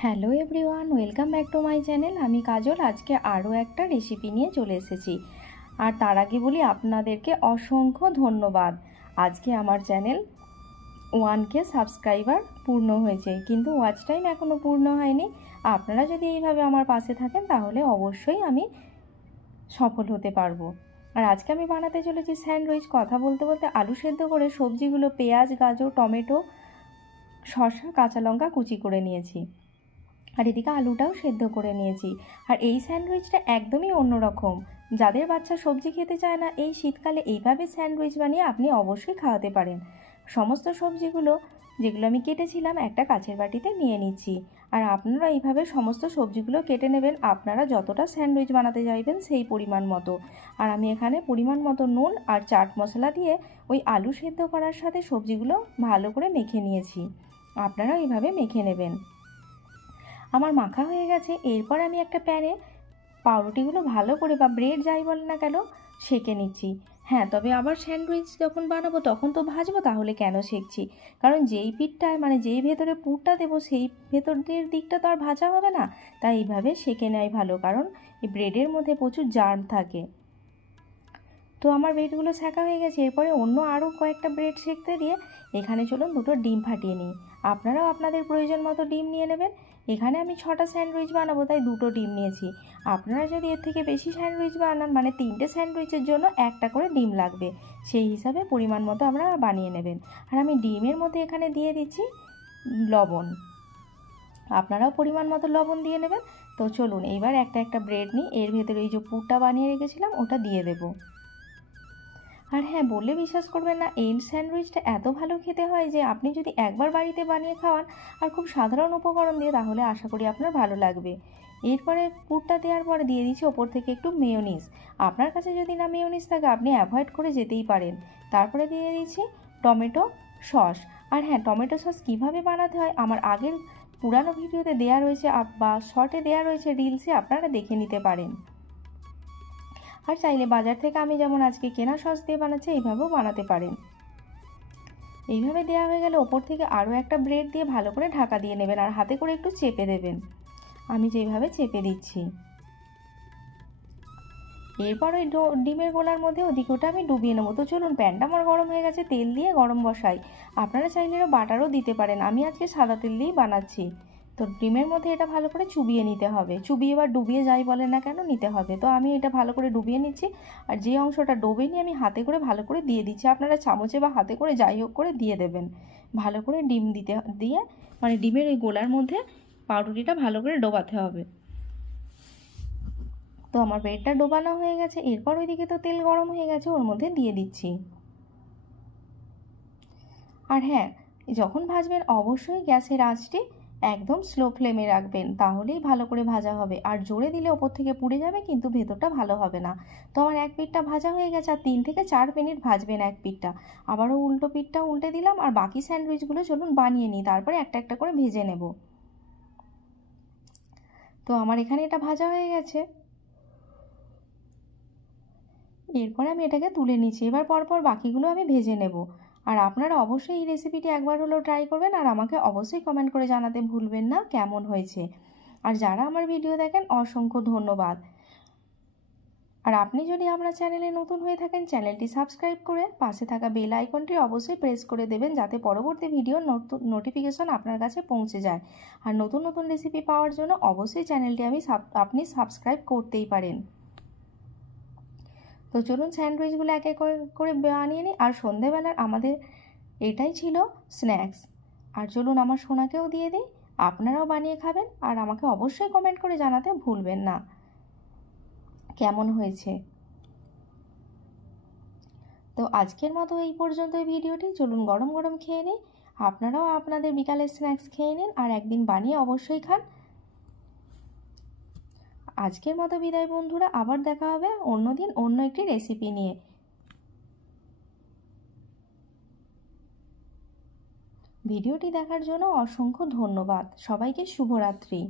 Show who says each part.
Speaker 1: Hello everyone, welcome back to my channel. আমি কাজল, আজকে আরও একটা রেসিপি নিয়ে চলে এসেছি। আর তার আগে বলি আপনাদেরকে অসংখ্য ধন্যবাদ। আজকে আমার চ্যানেল ওয়ানকে সাবস্ক্রাইবার পূর্ণ হয়েছে, কিন্তু ওয়াচ টাইম এখনও পূর্ণ হয়নি। আপনারা যদি এইভাবে আমার পাশে থাকেন, তাহলে অবশ্যই আমি সফল হতে পারব। আর আজকে আমি বানাতে চলেছি স্যান্ডউইচ। কথা বলতে বলতে আলু সেদ্ধ করে সবজিগুলো পেঁয়াজ, গাজর, টমেটো, শসা, কাঁচা লঙ্কা কুচি করে নিয়েছি। আর এদিকে আলুটাও সেদ্ধ করে নিয়েছি। আর এই স্যান্ডউইচটা একদমই অন্যরকম। যাদের বাচ্চা সবজি খেতে চায় না, এই শীতকালে এইভাবে স্যান্ডউইচ বানিয়ে আপনি অবশ্যই খাওয়াতে পারেন। সমস্ত সবজিগুলো, যেগুলো আমি কেটেছিলাম, একটা কাছের বাটিতে নিয়ে নিচ্ছি। আর আপনারা এইভাবে সমস্ত সবজিগুলো কেটে নেবেন। আপনারা যতটা স্যান্ডউইচ বানাতে চাইবেন সেই পরিমাণ মতো। আর আমি এখানে পরিমাণ মতো নুন আর চাট মশলা দিয়ে ওই আলু সেদ্ধ করার সাথে সবজিগুলো ভালো করে মেখে নিয়েছি। আপনারা এইভাবে মেখে নেবেন। আমার মাখা হয়ে গেছে, এরপর আমি একটা প্যানে পাউরুটিগুলো ভালো করে বা ব্রেড যাই বলে না কেন সেঁকে নিচ্ছি। হ্যাঁ তবে আবার স্যান্ডউইচ যখন বানাবো, তখন তো ভাজবো, তাহলে কেন সেঁকছি? কারণ যেই পিঠটায় মানে যেই ভেতরে পুরটা দেবো, সেই ভেতরের দিকটা তো আর ভাজা হবে না। তাই এইভাবে সেঁকে নেয় ভালো, কারণ এই ব্রেডের মধ্যে প্রচুর জার্ম থাকে। তো আমার ব্রেডগুলো সেঁকা হয়ে গেছে, এরপরে অন্য আরও কয়েকটা ব্রেড সেঁকতে দিয়ে এখানে চলুন দুটো ডিম ফাটিয়ে নিই। আপনারাও আপনাদের প্রয়োজন মতো ডিম নিয়ে নেবেন। এখানে আমি ছটা স্যান্ডউইচ বানাবো, তাই দুটো ডিম নিয়েছি। আপনারা যদি এর থেকে বেশি স্যান্ডউইচ বানান মানে তিনটে স্যান্ডউইচের জন্য একটা করে ডিম লাগবে, সেই হিসাবে পরিমাণ মতো আপনারা বানিয়ে নেবেন। আর আমি ডিমের মধ্যে এখানে দিয়ে দিচ্ছি লবণ। আপনারাও পরিমাণ মতো লবণ দিয়ে নেবেন। তো চলুন, এইবার একটা একটা ব্রেড নিই এর ভেতরে এই যে পুরটা বানিয়ে রেখেছিলাম, ওটা দিয়ে দেবো। আর হ্যাঁ বললে বিশ্বাস করবেন না এই স্যান্ডউইচটা এত ভালো খেতে হয় যে আপনি যদি একবার বাড়িতে বানিয়ে খাওয়ান আর খুব সাধারণ উপকরণ দিয়ে, তাহলে আশা করি আপনার ভালো লাগবে। এরপরে পুরটা দেওয়ার পরে দিয়ে দিচ্ছি ওপর থেকে একটু মেয়োনিজ আপনার কাছে যদি না মেয়োনিজ থাকে, আপনি অ্যাভয়েড করে যেতেই পারেন। তারপরে দিয়ে দিচ্ছি টমেটো সস। আর হ্যাঁ টমেটো সস কীভাবে বানাতে হয়, আমার আগের পুরানো ভিডিওতে দেওয়া রয়েছে বা শর্টে দেওয়া রয়েছে রিলসে আপনারা দেখে নিতে পারেন। আর চাইলে বাজার থেকে আমি যেমন আজকে কেনা সস দিয়ে বানাচ্ছি, এইভাবেও বানাতে পারেন। এইভাবে দেওয়া হয়ে গেলে ওপর থেকে আরও একটা ব্রেড দিয়ে ভালো করে ঢাকা দিয়ে নেবেন আর হাতে করে একটু চেপে দেবেন। আমি যেইভাবে চেপে দিচ্ছি। এরপর ওই ডিমের গোলার মধ্যে ওদিকে ওটা আমি ডুবিয়ে নেব। তো চলুন, প্যানটা আমার গরম হয়ে গেছে, তেল দিয়ে গরম বসাই। আপনারা চাইলে বাটারও দিতে পারেন। আমি আজকে সাদা তেল দিয়েই বানাচ্ছি। তো ডিমের মধ্যে এটা ভালো করে চুবিয়ে নিতে হবে। চুবিয়ে বা ডুবিয়ে যাই বলে না কেন নিতে হবে। তো আমি এটা ভালো করে ডুবিয়ে নিচ্ছি আর যে অংশটা ডোবেনি আমি হাতে করে ভালো করে দিয়ে দিচ্ছি। আপনারা চামচে বা হাতে করে যাই হোক করে দিয়ে দেবেন। ভালো করে ডিম দিতে, দিয়ে মানে ডিমের ওই গোলার মধ্যে পাউরুটিটা ভালো করে ডোবাতে হবে। তো আমার ব্রেডটা ডোবানো হয়ে গেছে। এরপর ওইদিকে তো তেল গরম হয়ে গেছে, ওর মধ্যে দিয়ে দিচ্ছি। আর হ্যাঁ যখন ভাজবেন অবশ্যই গ্যাসের আঁচটি একদম স্লো ফ্লেমে রাখবেন, তাহলেই ভালো করে ভাজা হবে। আর জোরে দিলে ওপর থেকে পুড়ে যাবে, কিন্তু ভেতরটা ভালো হবে না। তো আমার এক পিঠটা ভাজা হয়ে গেছে, আর তিন থেকে চার মিনিট ভাজবেন এক পিঠটা। আবারও উল্টো পিঠটা উল্টে দিলাম, আর বাকি স্যান্ডউইচগুলো চলুন বানিয়ে নিই, তারপরে একটা একটা করে ভেজে নেব। তো আমার এখানে এটা ভাজা হয়ে গেছে। এরপরে আমি এটাকে তুলে নিচ্ছি। এবার পরপর বাকিগুলো আমি ভেজে নেব। আর আপনারা অবশ্যই এই রেসিপিটি একবার হলেও ট্রাই করবেন আর আমাকে অবশ্যই কমেন্ট করে জানাতে ভুলবেন না কেমন হয়েছে। আর যারা আমার ভিডিও দেখেন, অসংখ্য ধন্যবাদ। আর আপনি যদি আমার চ্যানেলে নতুন হয়ে থাকেন চ্যানেলটি সাবস্ক্রাইব করে পাশে থাকা বেল আইকনটি অবশ্যই প্রেস করে দেবেন যাতে পরবর্তী ভিডিও নোটিফিকেশন আপনার কাছে পৌঁছে যায়। আর নতুন নতুন রেসিপি পাওয়ার জন্য অবশ্যই চ্যানেলটি আমি আপনি সাবস্ক্রাইব করতেই পারেন। তো চলুন স্যান্ডউইচগুলো এক এক করে বানিয়ে নিই। আর সন্ধেবেলার আমাদের এটাই ছিল স্ন্যাক্স। আর চলুন আমার সোনাকেও দিয়ে দিই। আপনারাও বানিয়ে খাবেন আর আমাকে অবশ্যই কমেন্ট করে জানাতে ভুলবেন না। কেমন হয়েছে? তো আজকের মতো এই পর্যন্ত ভিডিওটি। চলুন গরম গরম খেয়ে নিই। আপনারাও আপনাদের বিকালের স্ন্যাক্স খেয়ে নিন আর একদিন বানিয়ে অবশ্যই খান। আজকের মতো বিদায়, বন্ধুরা। আবার দেখা হবে অন্য দিন অন্য একটি রেসিপি নিয়ে। ভিডিওটি দেখার জন্য অসংখ্য ধন্যবাদ। সবাইকে শুভরাত্রি।